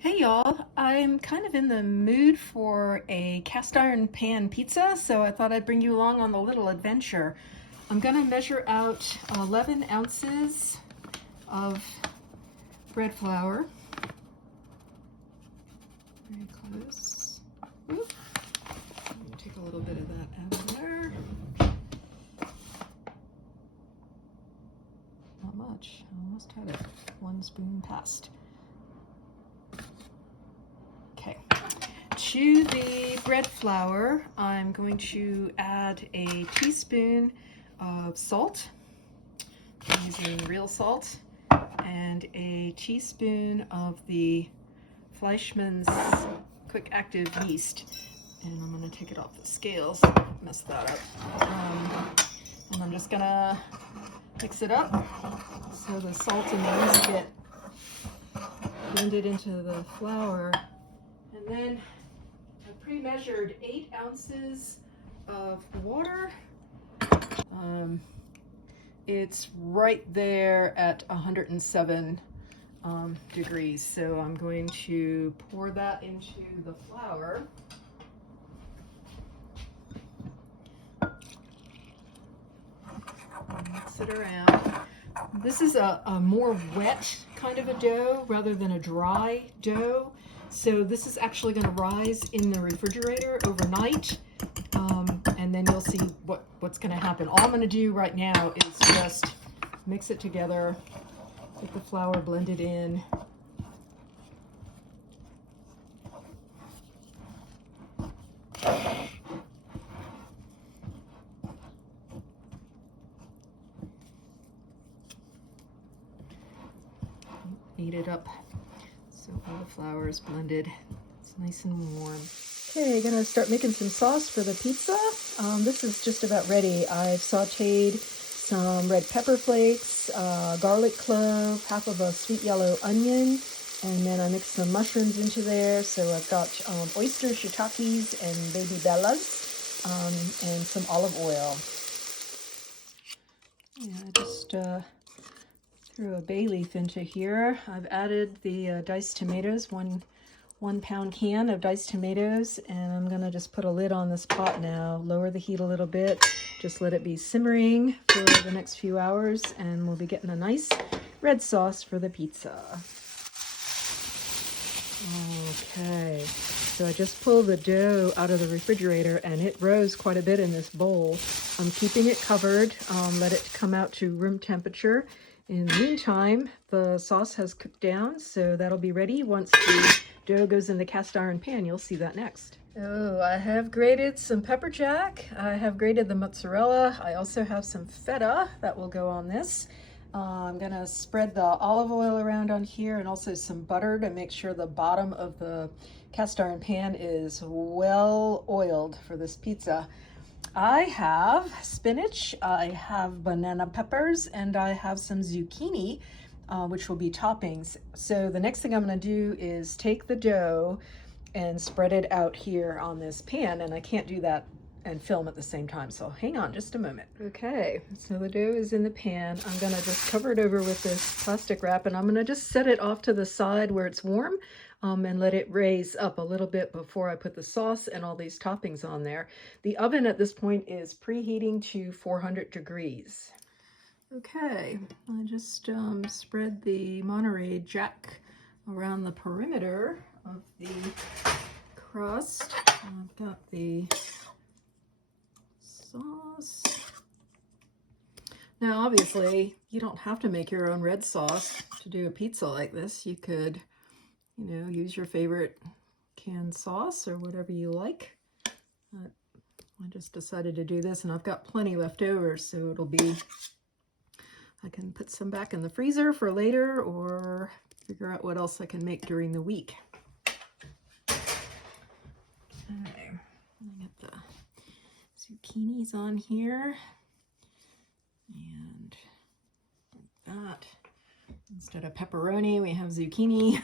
Hey y'all, I'm kind of in the mood for a cast iron pan pizza, so I thought I'd bring you along on the little adventure. I'm gonna measure out 11 ounces of bread flour. Very close. Oop. I'm gonna take a little bit of that out of there. Not much, I almost had it. 1 spoon passed. Okay, to the bread flour, I'm going to add a teaspoon of salt. I'm using real salt, and a teaspoon of the Fleischmann's quick active yeast. And I'm going to take it off the scales, mess that up. And I'm just going to mix it up so the salt and the yeast get blended into the flour. And then I pre-measured 8 ounces of water. It's right there at 107 degrees. So I'm going to pour that into the flour. Mix it around. This is a more wet kind of a dough rather than a dry dough. So this is actually going to rise in the refrigerator overnight, and then you'll see what's going to happen. All I'm going to do right now is just mix it together, get the flour blended in. Knead it up so all the flour is blended. It's nice and warm. Okay, gonna start making some sauce for the pizza. This is just about ready. I've sauteed some red pepper flakes, garlic clove, half of a sweet yellow onion, and then I mixed some mushrooms into there. So I've got oyster shiitakes and baby bellas, and some olive oil. Yeah, I just threw a bay leaf into here. I've added the diced tomatoes, one pound can of diced tomatoes, and I'm gonna just put a lid on this pot now, lower the heat a little bit, just let it be simmering for the next few hours, and we'll be getting a nice red sauce for the pizza. Okay, so I just pulled the dough out of the refrigerator and it rose quite a bit in this bowl. I'm keeping it covered, let it come out to room temperature. In the meantime, the sauce has cooked down, so that'll be ready once the dough goes in the cast iron pan. You'll see that next. Oh, I have grated some pepper jack. I have grated the mozzarella. I also have some feta that will go on this. I'm gonna spread the olive oil around on here and also some butter to make sure the bottom of the cast iron pan is well oiled for this pizza. I have spinach, I have banana peppers, and I have some zucchini, which will be toppings. So the next thing I'm going to do is take the dough and spread it out here on this pan, and I can't do that and film at the same time, so hang on just a moment. Okay, so the dough is in the pan. I'm going to just cover it over with this plastic wrap, and I'm going to just set it off to the side where it's warm, and let it raise up a little bit before I put the sauce and all these toppings on there. The oven at this point is preheating to 400 degrees. Okay, I just spread the Monterey Jack around the perimeter of the crust. I've got the sauce. Now, obviously, you don't have to make your own red sauce to do a pizza like this. You could, use your favorite canned sauce or whatever you like. I just decided to do this, and I've got plenty left over, so I can put some back in the freezer for later or figure out what else I can make during the week. Okay, I get the zucchinis on here, and that. Instead of pepperoni, we have zucchini.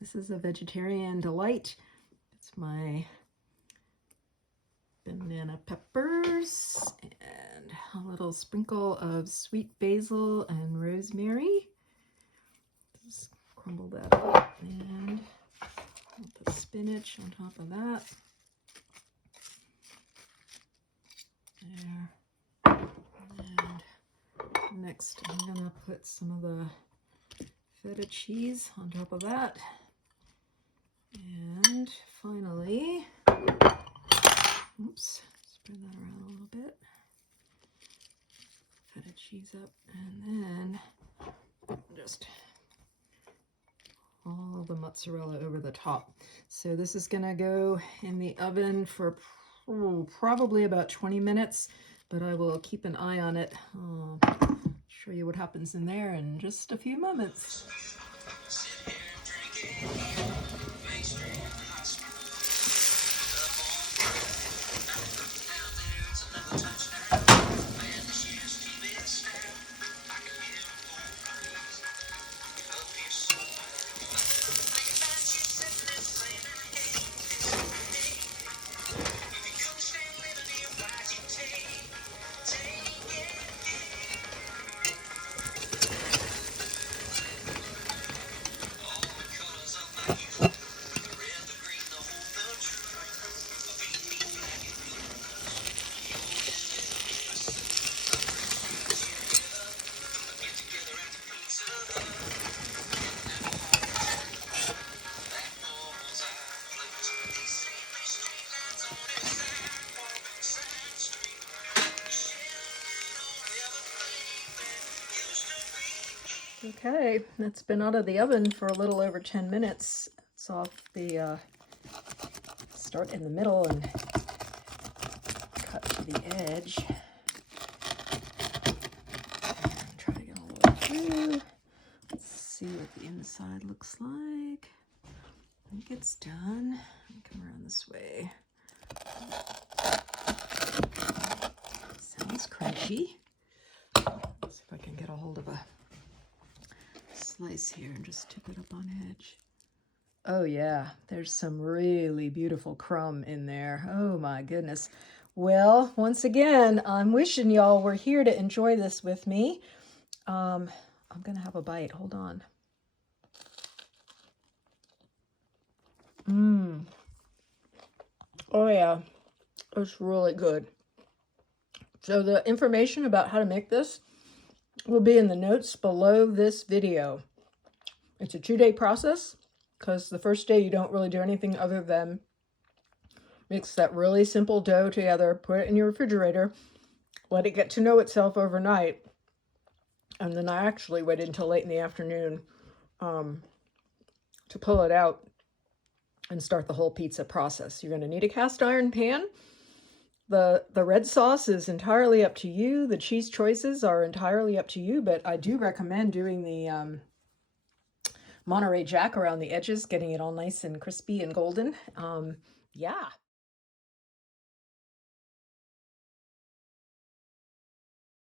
This is a vegetarian delight. It's my banana peppers and a little sprinkle of sweet basil and rosemary. Just crumble that up. And I'll put spinach on top of that. There. And next I'm gonna put some of the feta cheese on top of that. And finally, oops, spread that around a little bit. Feta cheese up, and then just all the mozzarella over the top. So this is gonna go in the oven for probably about 20 minutes, but I will keep an eye on it. I'll show you what happens in there in just a few moments. Okay, it's been out of the oven for a little over 10 minutes. It's off the, start in the middle and cut to the edge. And try to get all the way through. Let's see what the inside looks like. I think it's done. Come around this way. Sounds crunchy. Let's see if I can get a hold of a slice here and just tip it up on edge. Oh yeah, there's some really beautiful crumb in there. Oh my goodness. Well, once again, I'm wishing y'all were here to enjoy this with me. I'm gonna have a bite. Hold on. Oh yeah, it's really good. So the information about how to make this will be in the notes below this video. It's a 2-day process because the first day you don't really do anything other than mix that really simple dough together, put it in your refrigerator, let it get to know itself overnight, and then I actually waited until late in the afternoon to pull it out and start the whole pizza process. You're going to need a cast iron pan. The red sauce is entirely up to you. The cheese choices are entirely up to you, but I do recommend doing the Monterey Jack around the edges, getting it all nice and crispy and golden. Yeah.